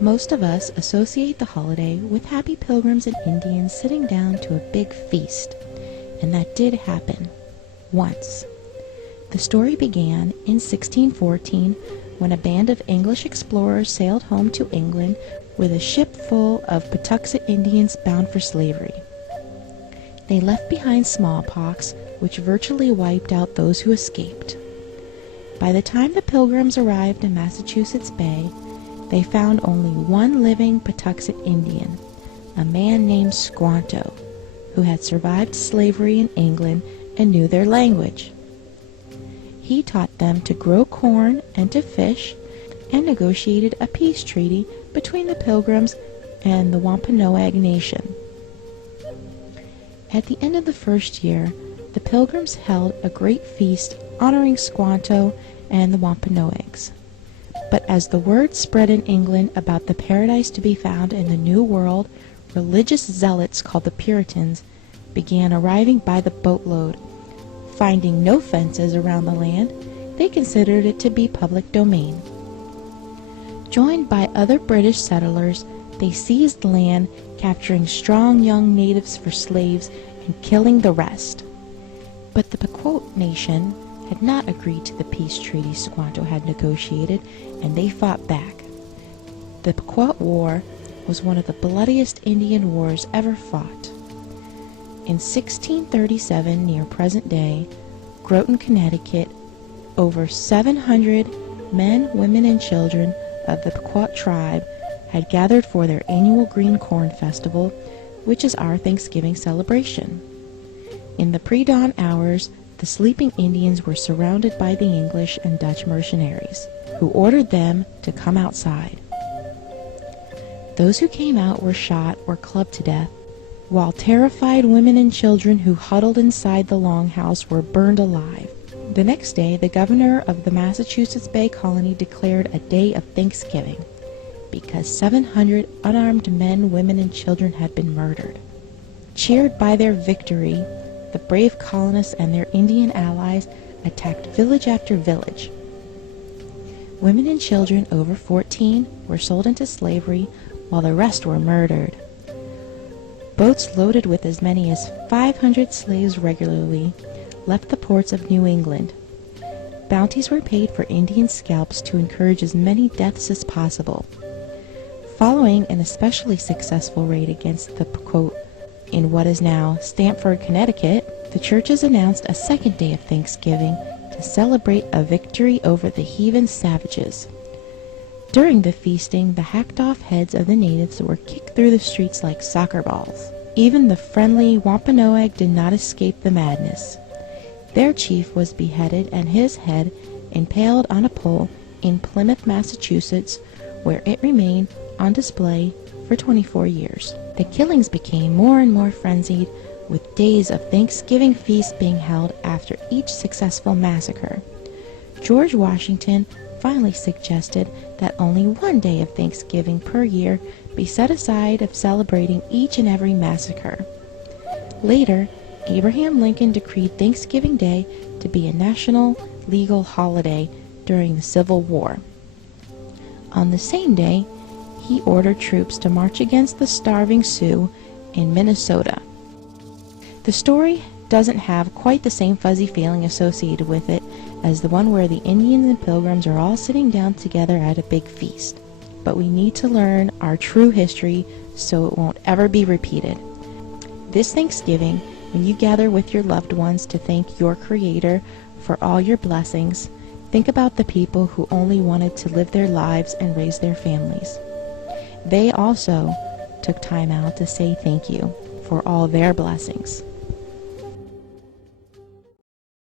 Most of us associate the holiday with happy pilgrims and Indians sitting down to a big feast, and that did happen once. The story began in 1614 when a band of English explorers sailed home to England with a ship full of Patuxet Indians bound for slavery. They left behind smallpox, which virtually wiped out those who escaped. By the time the Pilgrims arrived in Massachusetts Bay, they found only one living Patuxet Indian, a man named Squanto, who had survived slavery in England and knew their language. He taught them to grow corn and to fish, and negotiated a peace treaty between the Pilgrims and the Wampanoag Nation. At the end of the first year, the Pilgrims held a great feast honoring Squanto and the Wampanoags. But as the word spread in England about the paradise to be found in the New World, religious zealots called the Puritans began arriving by the boatload. Finding no fences around the land, they considered it to be public domain. Joined by other British settlers, they seized land, capturing strong young natives for slaves and killing the rest. But the Pequot Nation had not agreed to the peace treaty Squanto had negotiated, and they fought back. The Pequot War was one of the bloodiest Indian wars ever fought. In 1637, near present day, Groton, Connecticut, over 700 men, women, and children of the Pequot tribe had gathered for their annual Green Corn Festival, which is our Thanksgiving celebration. In the pre-dawn hours, the sleeping Indians were surrounded by the English and Dutch mercenaries, who ordered them to come outside. Those who came out were shot or clubbed to death, while terrified women and children who huddled inside the longhouse were burned alive. The next day, the governor of the Massachusetts Bay Colony declared a day of Thanksgiving, because 700 unarmed men, women, and children had been murdered. Cheered by their victory, the brave colonists and their Indian allies attacked village after village. Women and children over 14 were sold into slavery, while the rest were murdered. Boats loaded with as many as 500 slaves regularly left the ports of New England. Bounties were paid for Indian scalps to encourage as many deaths as possible. Following an especially successful raid against the Pequot in what is now Stamford, Connecticut, the churches announced a second day of Thanksgiving to celebrate a victory over the heathen savages. During the feasting, the hacked-off heads of the natives were kicked through the streets like soccer balls. Even the friendly Wampanoag did not escape the madness. Their chief was beheaded and his head impaled on a pole in Plymouth, Massachusetts, where it remained on display for 24 years. The killings became more and more frenzied, with days of Thanksgiving feasts being held after each successful massacre. George Washington finally suggested that only one day of Thanksgiving per year be set aside of celebrating each and every massacre. Later, Abraham Lincoln decreed Thanksgiving Day to be a national legal holiday during the Civil War. On the same day, he ordered troops to march against the starving Sioux in Minnesota. The story doesn't have quite the same fuzzy feeling associated with it as the one where the Indians and Pilgrims are all sitting down together at a big feast. But we need to learn our true history so it won't ever be repeated. This Thanksgiving, when you gather with your loved ones to thank your Creator for all your blessings, think about the people who only wanted to live their lives and raise their families. They also took time out to say thank you for all their blessings.